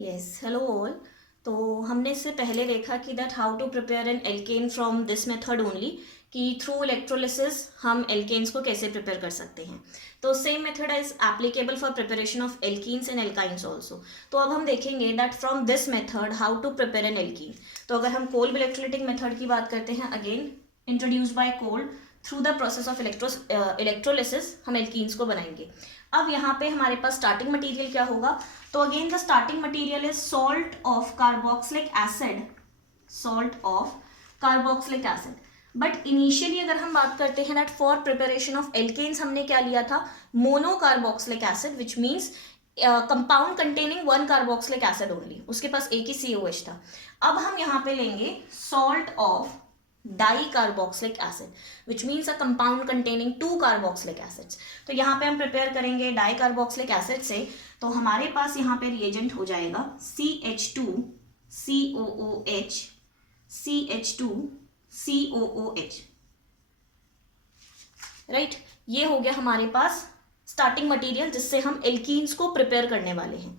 Yes hello all. तो हमने इससे पहले देखा कि that how to prepare an alkane from this method only, कि थ्रू इलेक्ट्रोलिसिस हम एल्केन्स को कैसे प्रिपेयर कर सकते हैं। तो same method is applicable for preparation of alkenes and alkynes also. तो अब हम देखेंगे that from this method how to prepare an alkene. तो अगर हम कोल्ब इलेक्ट्रोलिटिक मेथड की बात करते हैं, again introduce by cold, through the process of electrolysis हम एल्कीन्स को बनाएंगे। अब यहाँ पे हमारे पास स्टार्टिंग मटेरियल क्या होगा? तो again the starting material is salt of carboxylic acid, salt of carboxylic acid. But initially अगर हम बात करते हैं that for preparation of alkanes हमने क्या लिया था? Mono carboxylic acid, which means compound containing one carboxylic acid only, उसके पास एक ही COH था। अब हम यहाँ पे लेंगे salt of dicarboxylic acid, which means a compound containing two carboxylic acids. तो यहाँ पे हम प्रिपेयर करेंगे डाइकार्बोक्सिलिक एसिड से। तो हमारे पास यहाँ पे रिएजेंट हो जाएगा CH2 COOH CH2 COOH, right. ये हो गया हमारे पास स्टार्टिंग मटेरियल जिससे हम एल्कीन्स को प्रिपेयर करने वाले हैं।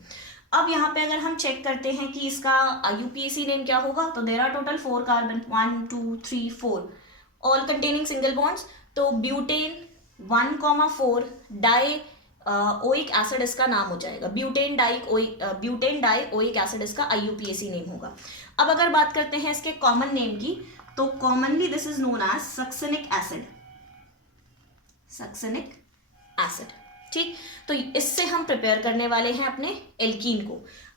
अब यहाँ पे अगर हम चेक करते हैं कि इसका UPAC नेम क्या होगा, तो there are total 4 carbon, 1 2 3 4, all containing single bonds. तो ब्यूटेन 1,4 डाई ओइक एसिड इसका नाम हो जाएगा, ब्यूटेन डाई ओइक एसिड इसका IUPAC नेम होगा। अब अगर बात करते हैं इसके कॉमन नेम की, तो commonly this is known as succinic acid, succinic acid, ठीक। तो इससे हम प्रिपेयर करने वाले हैं अपने एल्कीन को।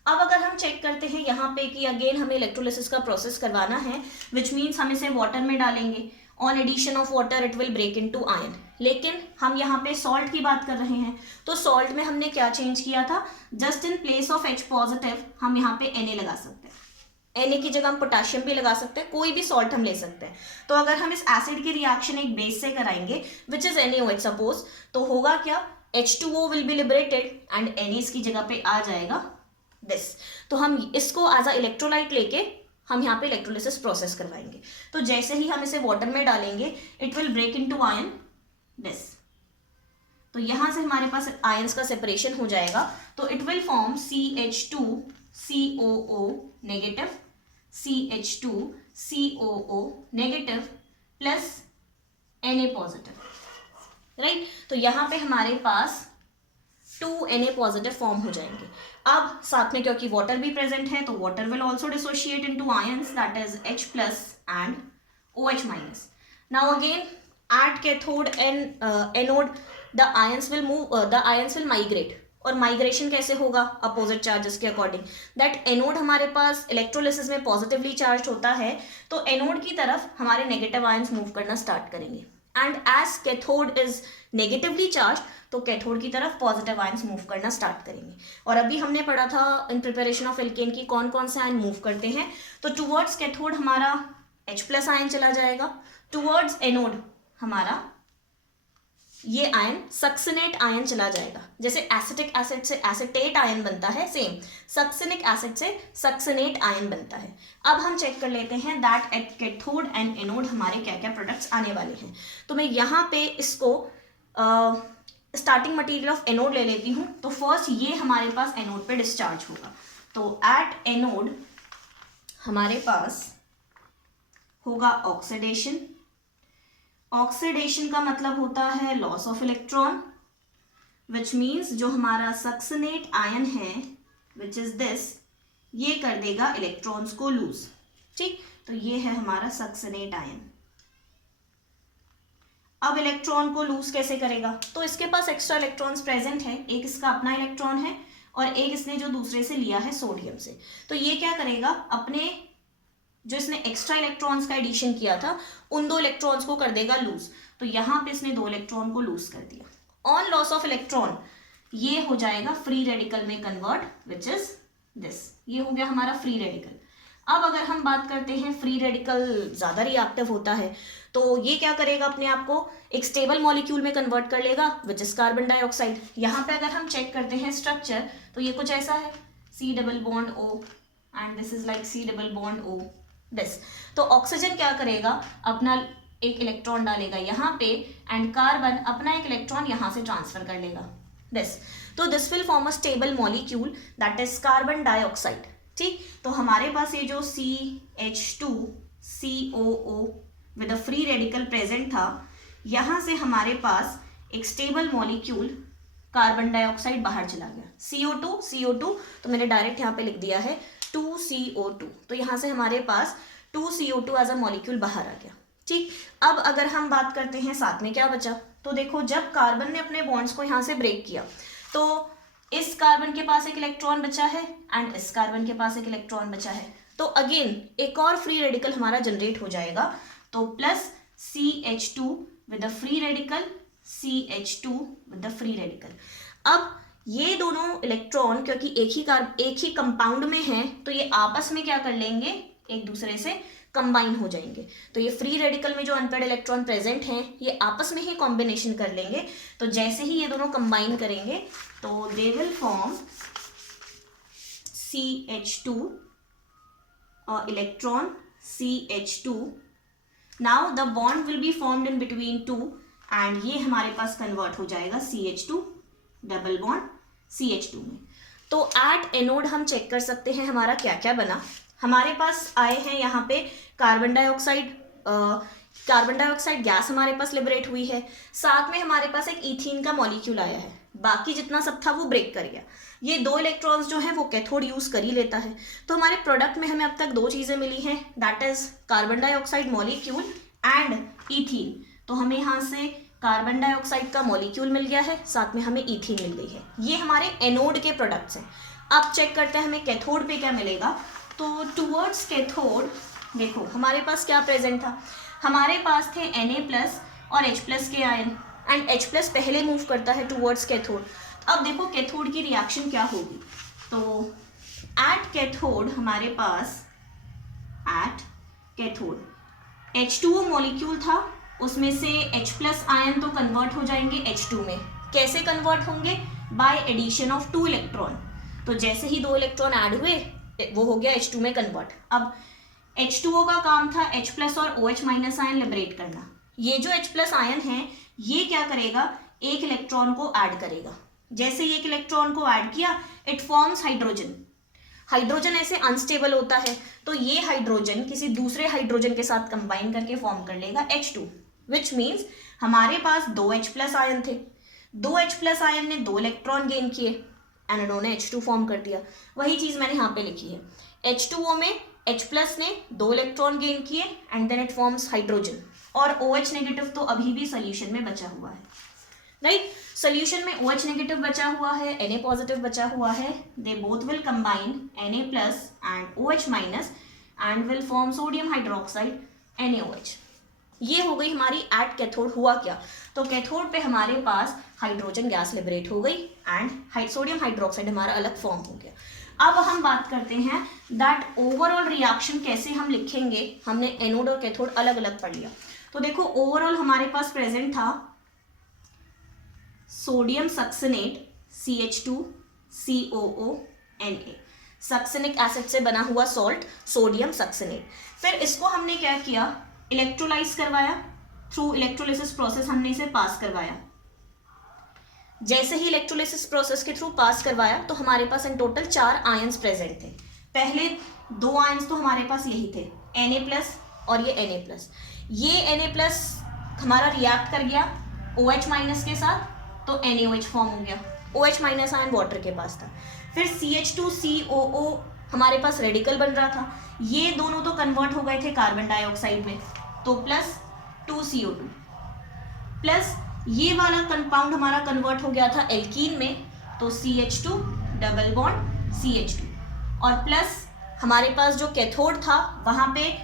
अब अगर हम चेक करते हैं यहाँ पे कि अगेन हमें इलेक्ट्रोलिसिस का प्रोसेस करवाना है, विच मीन्स हम इसे वाटर में डालेंगे। On addition of water it will break into ion. लेकिन हम यहाँ पे सॉल्ट की बात कर रहे हैं, तो सॉल्ट में हमने क्या चेंज किया था? Just in place of H positive हम यहाँ पे Na लगा सकते हैं। Na की जगह हम पोटेशियम भी लगा सकते हैं, कोई भी सॉल्ट हम ले सकते हैं। तो अगर हम इस एसिड की रिएक्शन एक बेस से कराएंगे विच इज NaOH सपोज, तो होगा क्या? H2O will be liberated and Na इसकी जगह पे आ जाएगा दिस। तो हम इसको एज अ इलेक्ट्रोलाइट लेके हम यहाँ पे इलेक्ट्रोलिसिस प्रोसेस करवाएंगे। तो जैसे ही हम इसे वाटर में डालेंगे it will break into ion this. तो यहाँ से हमारे पास आयंस का सेपरेशन हो जाएगा। तो it will form CH2 COO negative, CH2 COO negative plus Na positive, right. तो यहाँ पे हमारे पास 2 Na पॉजिटिव फॉर्म हो जाएंगे। अब साथ में क्योंकि वाटर भी प्रेजेंट है, तो water will also dissociate into ions, that is H plus and OH minus. Now again at cathode and anode the ions will migrate. और माइग्रेशन कैसे होगा? अपोजिट चार्जेस के अकॉर्डिंग। दैट एनोड हमारे पास electrolysis में positively charge होता है, तो एनोड की तरफ हमारे नेगेटिव आयंस मूव करना स्टार्ट करेंगे। And as cathode is negatively charge, तो कैथोड की तरफ पॉजिटिव आयंस मूव करना स्टार्ट करेंगे। और अभी हमने पढ़ा था इन प्रिपरेशन ऑफ एल्केन की कौन कौन से आयन मूव करते हैं। तो टुवर्ड्स कैथोड हमारा H प्लस आयन चला जाएगा, टुवर्ड्स एनोड हमारा ये आयन सक्सिनेट आयन चला जाएगा। जैसे एसिटिक एसिड से एसिटेट आयन बनता है, सेम सक्सिनिक एसिड से सक्सिनेट आयन बनता है। अब हम चेक कर लेते हैं that at cathode and anode हमारे क्या क्या प्रोडक्ट्स आने वाले हैं। तो मैं यहाँ पे इसको स्टार्टिंग मटेरियल ऑफ एनोड ले लेती हूँ। तो फर्स्ट ये हमारे पास एनोड पे डिस्चार्ज होगा। तो एट एनोड हमारे पास होगा ऑक्सीडेशन। ऑक्सीडेशन का मतलब होता है loss of electron, which means जो हमारा सक्सिनेट आयन है विच इज दिस, ये कर देगा इलेक्ट्रॉन्स को लूज, ठीक। तो ये है हमारा सक्सिनेट आयन। अब इलेक्ट्रॉन को लूज कैसे करेगा? तो इसके पास एक्स्ट्रा इलेक्ट्रॉन्स प्रेजेंट है, एक इसका अपना इलेक्ट्रॉन है और एक इसने जो दूसरे से लिया है सोडियम से। तो ये क्या करेगा? अपने जो इसने एक्स्ट्रा इलेक्ट्रॉन्स का एडिशन किया था उन 2 इलेक्ट्रॉन्स को कर देगा लूज। तो यहाँ पे इसने 2 इलेक्ट्रॉन को लूज कर दिया। ऑन लॉस ऑफ इलेक्ट्रॉन ये हो जाएगा फ्री रेडिकल में कन्वर्ट, विच इज दिस। ये हो गया हमारा फ्री रेडिकल। अब अगर हम बात करते हैं फ्री रेडिकल ज़्यादा रिएक्टिव होता है, तो ये क्या करेगा? अपने आप को एक स्टेबल मॉलिक्यूल में कन्वर्ट कर लेगा, विच इज कार्बन डाइऑक्साइड। यहाँ पे अगर हम चेक करते हैं स्ट्रक्चर, तो ये कुछ ऐसा है, C double bond O and this is like C double bond O this. तो ऑक्सीजन क्या करेगा? अपना एक इलेक्ट्रॉन डालेगा यहाँ पे एंड कार्बन अपना एक इलेक्ट्रॉन यहाँ से ट्रांसफर कर लेगा दिस। तो this will form a stable molecule that is carbon dioxide. ठीक, तो हमारे पास ये जो CH2COO with a free radical present था, यहाँ से हमारे पास एक स्टेबल मॉलिक्यूल कार्बन डाइऑक्साइड बाहर चला गया, CO2 तो मैंने डायरेक्ट यहाँ पे लिख दिया है 2CO2, तो यहाँ से हमारे पास 2CO2 एज अ मॉलिक्यूल बाहर आ गया। ठीक, अब अगर हम बात करते हैं साथ में क्या बचा, तो देखो जब कार्बन ने अपने बॉन्ड्स को यहाँ से ब्रेक किया तो इस कार्बन के पास एक इलेक्ट्रॉन बचा है एंड इस कार्बन के पास एक इलेक्ट्रॉन बचा है, तो अगेन एक और फ्री रेडिकल हमारा जनरेट हो जाएगा, तो plus CH2 with a free radical, CH2 with a free radical. अब ये दोनों इलेक्ट्रॉन क्योंकि एक ही कंपाउंड में हैं, तो ये आपस में क्या कर लेंगे, एक दूसरे से कंबाइन हो जाएंगे। तो ये फ्री रेडिकल में जो अनपेड इलेक्ट्रॉन प्रेजेंट हैं ये आपस में ही कॉम्बिनेशन कर लेंगे, तो जैसे ही ये दोनों कंबाइन करेंगे तो they will form CH2 electron CH2। Now the bond will be formed in between two and ये हमारे पास कन्वर्ट हो जाएगा CH2 डबल बॉन्ड CH2 में। तो एट एनोड हम चेक कर सकते हैं हमारा क्या क्या बना। हमारे पास आए हैं यहाँ पे कार्बन डाइऑक्साइड गैस हमारे पास लिबरेट हुई है, साथ में हमारे पास एक ईथीन का मॉलिक्यूल आया है, बाकी जितना सब था वो ब्रेक कर गया। ये दो इलेक्ट्रॉन्स जो हैं वो कैथोड यूज कर ही लेता है। तो हमारे प्रोडक्ट में हमें अब तक दो चीजें मिली हैं, that is carbon dioxide molecule and ethene. तो हमें यहाँ से कार्बन डाइऑक्साइड का मॉलिक्यूल मिल गया है, साथ में हमें ईथीन मिल गई है। ये हमारे एनोड के प्रोडक्ट्स हैं। अब चेक करते हैं हमें कैथोड पे क्या मिलेगा। तो टूवर्ड्स कैथोड देखो हमारे पास क्या प्रेजेंट था, हमारे पास थे Na+ और H+ के आयन एंड H+ पहले मूव करता है टूवर्ड्स कैथोड। अब देखो कैथोड की रिएक्शन क्या होगी, तो एट कैथोड हमारे पास एट कैथोड H2O मॉलिक्यूल था, उसमें से H+ आयन तो कन्वर्ट हो जाएंगे H2 में। कैसे कन्वर्ट होंगे, बाय एडिशन ऑफ 2 इलेक्ट्रॉन। तो जैसे ही 2 इलेक्ट्रॉन ऐड हुए वो हो गया H2 में कन्वर्ट। अब H2O का काम था H+ और OH- आयन लिबरेट करना। ये जो H+ आयन है ये क्या करेगा, एक इलेक्ट्रॉन को ऐड करेगा। जैसे ही एक इलेक्ट्रॉन को ऐड किया इट फॉर्म्स हाइड्रोजन। हाइड्रोजन ऐसे अनस्टेबल होता है, तो ये हाइड्रोजन किसी दूसरे हाइड्रोजन के साथ कंबाइन करके फॉर्म कर लेगा H2, विच मीन्स हमारे पास 2 H+ आयन थे, 2 H+ आयन ने 2 इलेक्ट्रॉन गेन किए एंड इन्होंने H2 फॉर्म कर दिया। वही चीज मैंने यहाँ पे लिखी है, H2O में H+ ने 2 इलेक्ट्रॉन गेन किए and then it forms hydrogen. और OH- तो अभी भी सोल्यूशन में बचा हुआ है, राइट। सोल्यूशन में OH- बचा हुआ है, Na+ बचा हुआ है, they both will combine Na+ and OH- and will form sodium hydroxide NaOH। ये हो गई हमारी एट कैथोड। हुआ क्या, तो कैथोड पे हमारे पास हाइड्रोजन गैस लिबरेट हो गई एंड सोडियम हाइड्रोक्साइड हमारा अलग फॉर्म हो गया। अब हम बात करते हैं दैट ओवरऑल रिएक्शन कैसे हम लिखेंगे। हमने एनोड और कैथोड अलग अलग पढ़ लिया, तो देखो ओवरऑल हमारे पास प्रेजेंट था sodium succinate CH2COO Na, succinic acid से बना हुआ सॉल्ट सोडियम सक्सिनेट। फिर इसको हमने क्या किया, इलेक्ट्रोलाइज करवाया, थ्रू इलेक्ट्रोलिसिस प्रोसेस हमने इसे पास करवाया। जैसे ही इलेक्ट्रोलिसिस प्रोसेस के थ्रू पास करवाया तो हमारे पास इन टोटल 4 आयंस प्रेजेंट थे। पहले 2 आयंस तो हमारे पास यही थे, Na+ और ये Na+। ये Na+ हमारा रिएक्ट कर गया OH- के साथ, तो NaOH फॉर्म हो गया। OH- आयन वाटर के पास था। फिर CH2COO हमारे पास रेडिकल बन रहा था, ये दोनों तो कन्वर्ट हो गए थे कार्बन डाइऑक्साइड में, तो प्लस 2CO2 प्लस ये वाला कंपाउंड हमारा कन्वर्ट हो गया था एल्कीन में, तो CH2 डबल बॉन्ड CH2 और प्लस हमारे पास जो कैथोड था वहाँ पे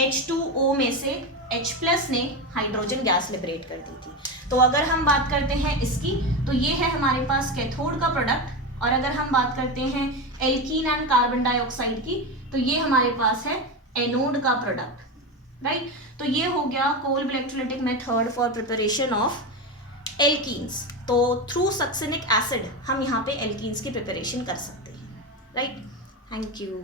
H2O में से H+ ने हाइड्रोजन गैस लिबरेट कर दी थी। तो अगर हम बात करते हैं इसकी, तो ये है हमारे पास कैथोड का प्रोडक्ट, और अगर हम बात करते हैं एल्कीन एंड कार्बन डाइऑक्साइड की, तो ये हमारे पास है एनोड का प्रोडक्ट, राइट। तो ये हो गया Kolb electrolytic method for preparation of alkenes. तो थ्रू सक्सिनिक एसिड हम यहाँ पे एल्कीन्स की प्रिपरेशन कर सकते हैं, राइट। Thank you.